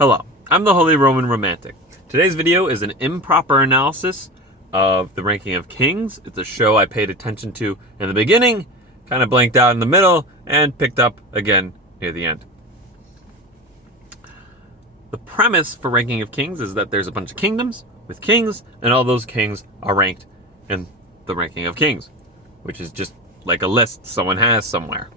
Hello, I'm the Holy Roman Romantic. Today's video is an improper analysis of the ranking of kings. It's a show I paid attention to in the beginning, kind of blanked out in the middle, and picked up again near the end. The premise for ranking of kings is that there's a bunch of kingdoms with kings, and all those kings are ranked in the ranking of kings, which is just like a list someone has somewhere.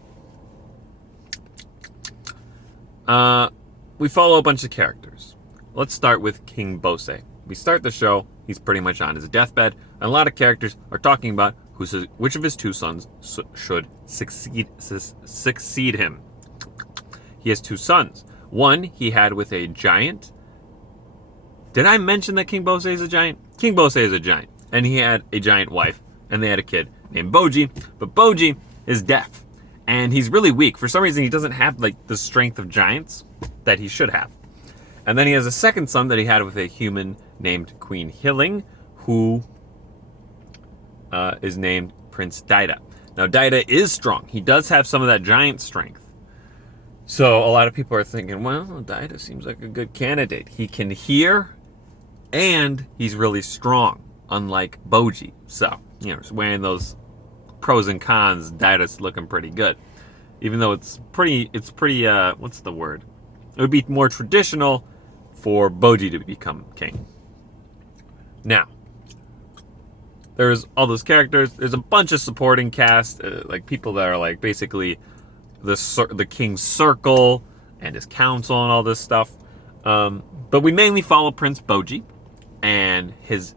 We follow a bunch of characters. Let's start with King Bose. We start the show, he's pretty much on his deathbed, and a lot of characters are talking about which of his two sons should succeed him. He has two sons. One he had with a giant. Did I mention that King Bose is a giant? King Bose is a giant, and he had a giant wife, and they had a kid named Boji, but Boji is deaf, and he's really weak. For some reason, he doesn't have like the strength of giants that he should have. And then he has a second son that he had with a human named Queen Hilling, who is named Prince Daida. Now, Daida is strong. He does have some of that giant strength. So a lot of people are thinking, well, Daida seems like a good candidate. He can hear, and he's really strong, unlike Boji. So, just weighing those pros and cons, Daida's looking pretty good. Even though it's pretty, what's the word? It would be more traditional for Boji to become king. Now, there's all those characters. There's a bunch of supporting cast, like people that are like basically the king's circle and his council and all this stuff. But we mainly follow Prince Boji and his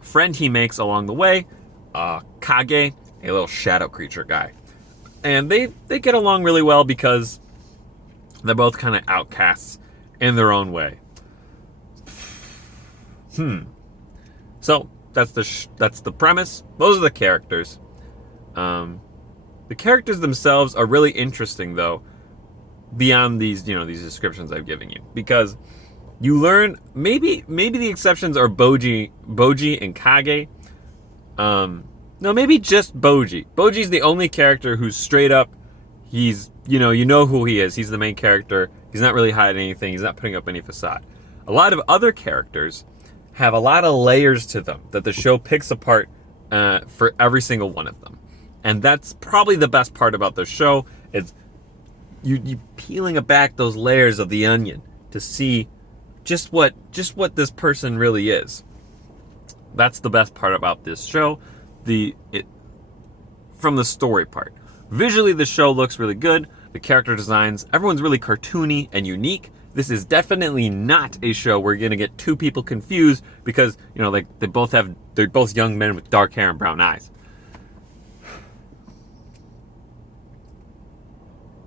friend he makes along the way, Kage, a little shadow creature guy. And they get along really well because they're both kind of outcasts in their own way. So that's the premise. Those are the characters. The characters themselves are really interesting, though, beyond these descriptions I've given you, because you learn maybe the exceptions are Boji and Kage. No, maybe just Boji. Boji's the only character who's straight up. He's you know who he is. He's the main character. He's not really hiding anything. He's not putting up any facade. A lot of other characters have a lot of layers to them that the show picks apart for every single one of them. And that's probably the best part about the show, is you peeling back those layers of the onion to see just what this person really is. That's the best part about this show, from the story part. Visually, the show looks really good. The character designs, everyone's really cartoony and unique. This is definitely not a show where you're gonna get two people confused because they're both young men with dark hair and brown eyes.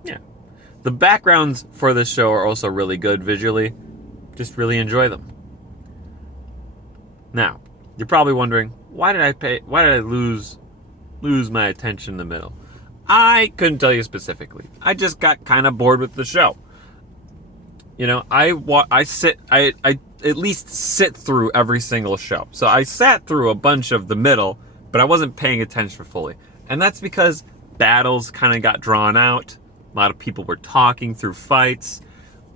Yeah, the backgrounds for this show are also really good visually. Just really enjoy them. Now, you're probably wondering, why did I lose my attention in the middle? I couldn't tell you specifically. I just got kind of bored with the show. I at least sit through every single show. So I sat through a bunch of the middle, but I wasn't paying attention fully. And that's because battles kind of got drawn out. A lot of people were talking through fights.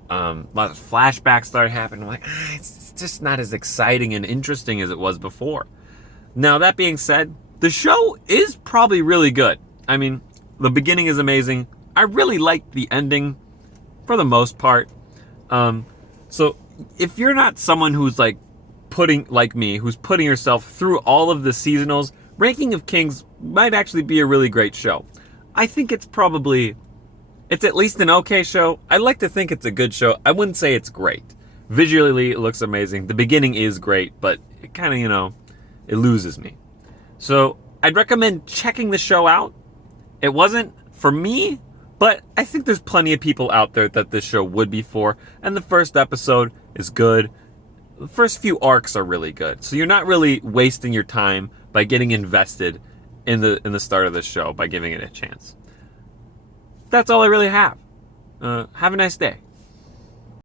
A lot of flashbacks started happening. I'm like, it's just not as exciting and interesting as it was before. Now, that being said, the show is probably really good. I mean, the beginning is amazing. I really liked the ending for the most part. So if you're not someone who's putting yourself through all of the seasonals, Ranking of Kings might actually be a really great show. I think it's at least an okay show. I'd like to think it's a good show. I wouldn't say it's great. Visually, it looks amazing. The beginning is great, but it kind of, it loses me. So I'd recommend checking the show out. It wasn't for me, but I think there's plenty of people out there that this show would be for. And the first episode is good. The first few arcs are really good. So you're not really wasting your time by getting invested in the start of the show by giving it a chance. That's all I really have. Have a nice day.